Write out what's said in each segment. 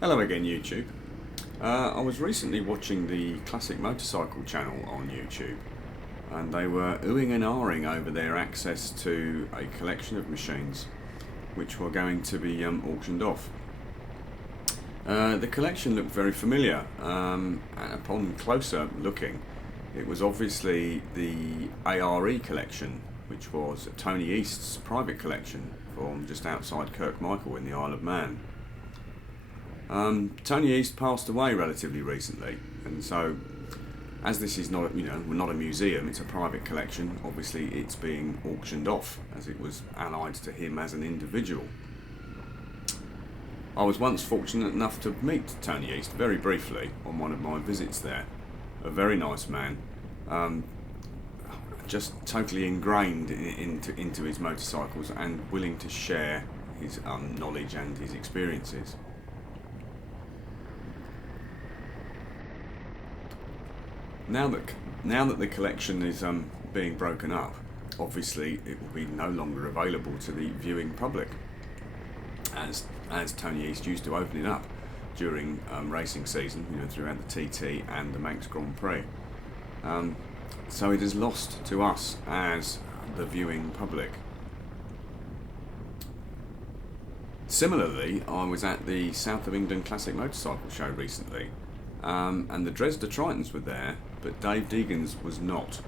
Hello again, YouTube. I was recently watching the Classic Motorcycle channel on YouTube, and they were oohing and ahhing over their access to a collection of machines which were going to be auctioned off. The collection looked very familiar, and upon closer looking, it was obviously the ARE collection, which was Tony East's private collection from just outside Kirkmichael in the Isle of Man. Tony East passed away relatively recently, and so as this is not, not a museum, it's a private collection. Obviously, it's being auctioned off as it was allied to him as an individual. I was once fortunate enough to meet Tony East very briefly on one of my visits there. A very nice man, just totally ingrained into his motorcycles and willing to share his knowledge and his experiences. Now that the collection is being broken up, obviously it will be no longer available to the viewing public, as Tony East used to open it up during racing season, throughout the TT and the Manx Grand Prix. So it is lost to us as the viewing public. Similarly, I was at the South of England Classic Motorcycle Show recently, and the Dresden Tritons were there, but Dave Deegan's was not.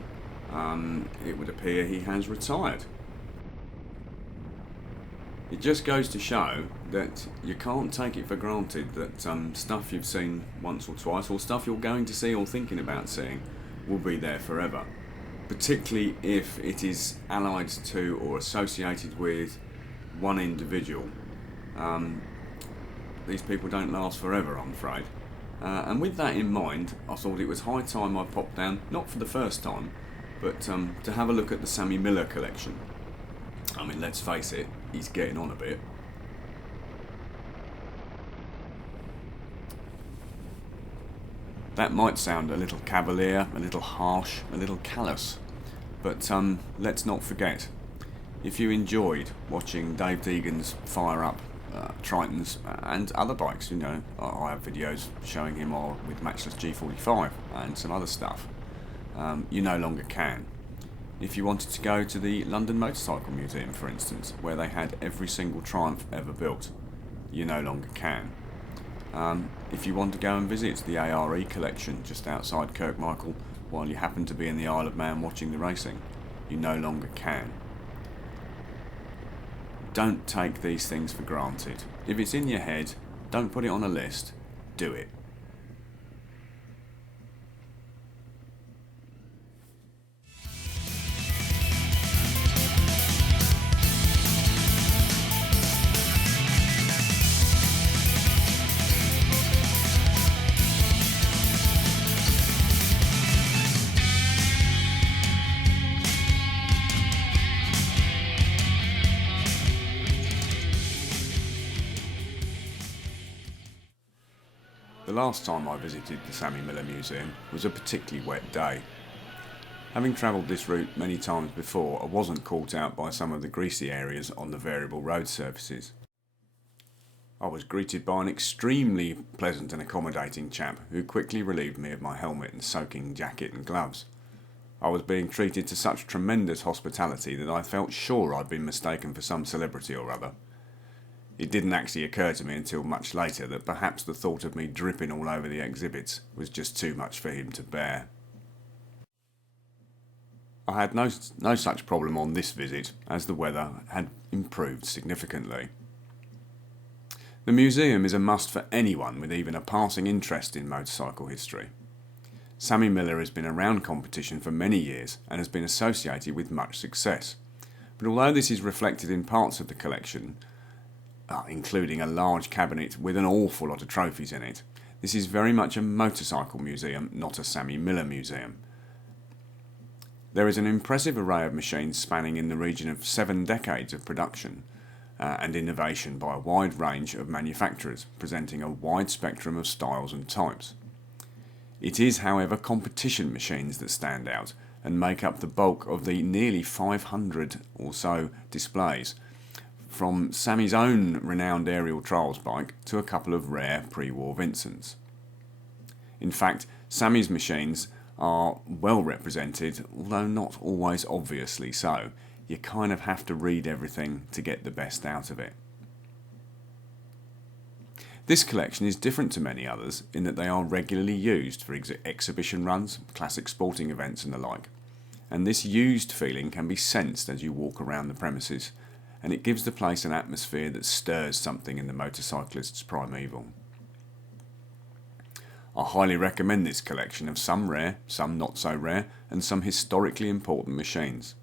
It would appear he has retired. It just goes to show that you can't take it for granted that stuff you've seen once or twice, or stuff you're going to see or thinking about seeing, will be there forever. Particularly if it is allied to or associated with one individual. These people don't last forever, I'm afraid. And with that in mind, I thought it was high time I popped down, not for the first time, but to have a look at the Sammy Miller collection. I mean, let's face it, he's getting on a bit. That might sound a little cavalier, a little harsh, a little callous, but let's not forget, if you enjoyed watching Dave Deegan's fire up Tritons and other bikes, I have videos showing him with Matchless G45 and some other stuff. You no longer can. If you wanted to go to the London Motorcycle Museum, for instance, where they had every single Triumph ever built, you no longer can. If you want to go and visit the ARE collection just outside Kirkmichael while you happen to be in the Isle of Man watching the racing, you no longer can. Don't take these things for granted. If it's in your head, don't put it on a list, do it. The last time I visited the Sammy Miller Museum was a particularly wet day. Having travelled this route many times before, I wasn't caught out by some of the greasy areas on the variable road surfaces. I was greeted by an extremely pleasant and accommodating chap who quickly relieved me of my helmet and soaking jacket and gloves. I was being treated to such tremendous hospitality that I felt sure I'd been mistaken for some celebrity or other. It didn't actually occur to me until much later that perhaps the thought of me dripping all over the exhibits was just too much for him to bear. I had no such problem on this visit, as the weather had improved significantly. The museum is a must for anyone with even a passing interest in motorcycle history. Sammy Miller has been around competition for many years and has been associated with much success. But although this is reflected in parts of the collection, including a large cabinet with an awful lot of trophies in it, this is very much a motorcycle museum, not a Sammy Miller museum. There is an impressive array of machines spanning in the region of 7 decades of production and innovation by a wide range of manufacturers, presenting a wide spectrum of styles and types. It is, however, competition machines that stand out and make up the bulk of the nearly 500 or so displays from Sammy's own renowned aerial trials bike to a couple of rare pre-war Vincents. In fact, Sammy's machines are well represented, although not always obviously so. You kind of have to read everything to get the best out of it. This collection is different to many others in that they are regularly used for exhibition runs, classic sporting events and the like. And this used feeling can be sensed as you walk around the premises, and it gives the place an atmosphere that stirs something in the motorcyclist's primeval. I highly recommend this collection of some rare, some not so rare, and some historically important machines.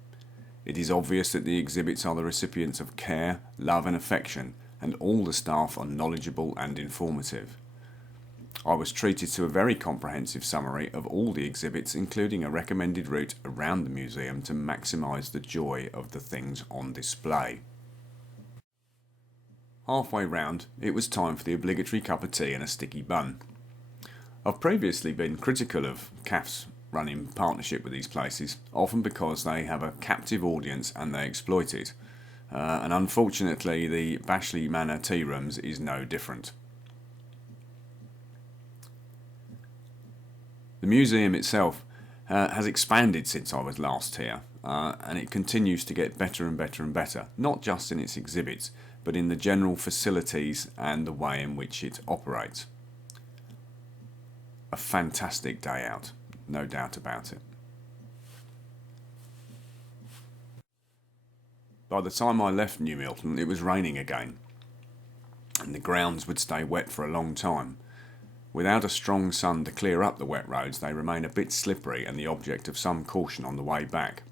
It is obvious that the exhibits are the recipients of care, love and affection, and all the staff are knowledgeable and informative. I was treated to a very comprehensive summary of all the exhibits, including a recommended route around the museum to maximise the joy of the things on display. Halfway round, it was time for the obligatory cup of tea and a sticky bun. I've previously been critical of CAFs run in partnership with these places, often because they have a captive audience and they exploit it. And unfortunately, the Bashley Manor Tea Rooms is no different. The museum itself has expanded since I was last here, and it continues to get better and better and better, not just in its exhibits, but in the general facilities and the way in which it operates. A fantastic day out, no doubt about it. By the time I left New Milton, it was raining again, and the grounds would stay wet for a long time. Without a strong sun to clear up the wet roads, they remain a bit slippery and the object of some caution on the way back.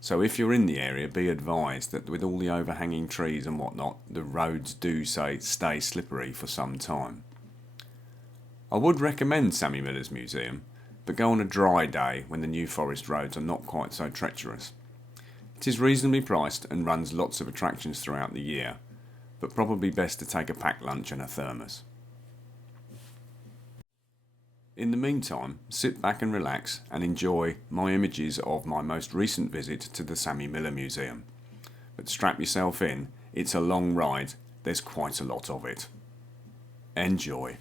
So if you're in the area, be advised that with all the overhanging trees and whatnot, the roads do stay slippery for some time. I would recommend Sammy Miller's museum, but go on a dry day when the New Forest roads are not quite so treacherous. It is reasonably priced and runs lots of attractions throughout the year, but probably best to take a packed lunch and a thermos. In the meantime, sit back and relax and enjoy my images of my most recent visit to the Sammy Miller Museum. But strap yourself in, it's a long ride, there's quite a lot of it. Enjoy.